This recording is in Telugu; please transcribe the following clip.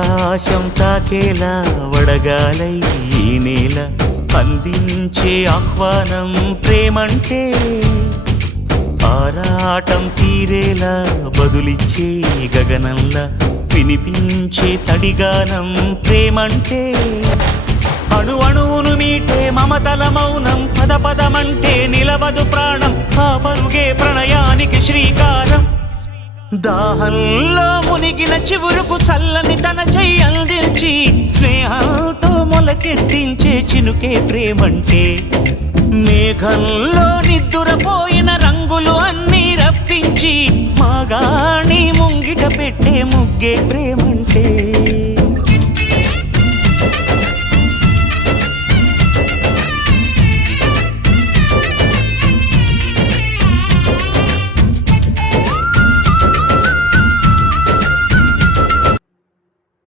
ఆకాశం తాకేలా వడగాలై ఈ నేల అందించే ఆహ్వానం ప్రేమంటే ఆరాటం తీరేలా బదులిచ్చే గగనంలా వినిపించే తడిగానం ప్రేమంటే అణు అణువును మీటే మమతల మౌనం పద పదమంటే నిలవదు ప్రాణం ఆ పరుగే ప్రణయానికి శ్రీకారం దాహంలో మునిగిన చివురుకు చల్లని తన చెయ్యి అందించి స్నేహంతో మొలకెత్తించే చినుకే ప్రేమంటే మేఘంలో నిద్దురపోయిన రంగులు అన్నీ రప్పించి మాగాణి ముంగిట పెట్టే ముగ్గే ప్రేమంటే